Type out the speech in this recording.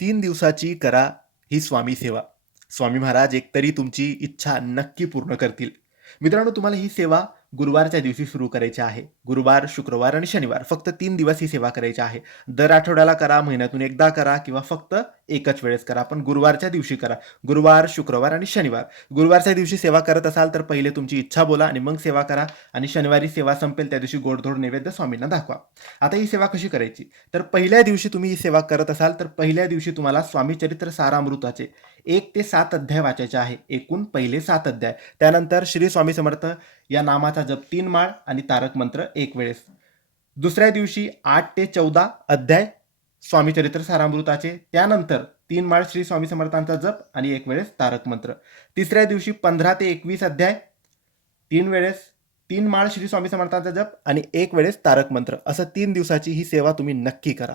तीन दिवसाची करा ही स्वामी सेवा. स्वामी महाराज एकतरी तुमची इच्छा नक्की पूर्ण करतील. मित्रांनो तुम्हाला ही सेवा गुरुवारच्या दिवशी सुरू करायची आहे. गुरुवार शुक्रवार आणि शनिवार फक्त तीन दिवस ही सेवा करायची आहे. दर आठवड्याला करा महिन्यातून एकदा करा किंवा फक्त एकच वेळेस करा पण गुरुवारच्या दिवशी करा. गुरुवार शुक्रवार आणि शनिवार. गुरुवारच्या दिवशी सेवा करत असाल तर पहिले तुमची इच्छा बोला आणि मग सेवा करा आणि शनिवारी सेवा संपेल त्या दिवशी गोडधोड नैवेद्य स्वामींना दाखवा. आता ही सेवा कशी करायची? तर पहिल्या दिवशी तुम्ही ही सेवा करत असाल तर पहिल्या दिवशी तुम्हाला स्वामी चरित्र सारामृताचे एक ते सात अध्याय वाचायचे आहे. एकूण पहिले सात अध्याय. त्यानंतर श्री स्वामी समर्थ या नामाचा जप तीन माळ आणि तारक मंत्र एक वेळेस. दुसऱ्या दिवशी आठ ते चौदा अध्याय स्वामीचरित्र सारामृताचे. त्यानंतर तीन माळ श्री स्वामी समर्थांचा जप आणि एक वेळेस तारक मंत्र. तिसऱ्या दिवशी पंधरा ते एकवीस अध्याय तीन वेळेस तीन माळ श्री स्वामी समर्थांचा जप आणि एक वेळेस तारक मंत्र. असं तीन दिवसाची ही सेवा तुम्ही नक्की करा.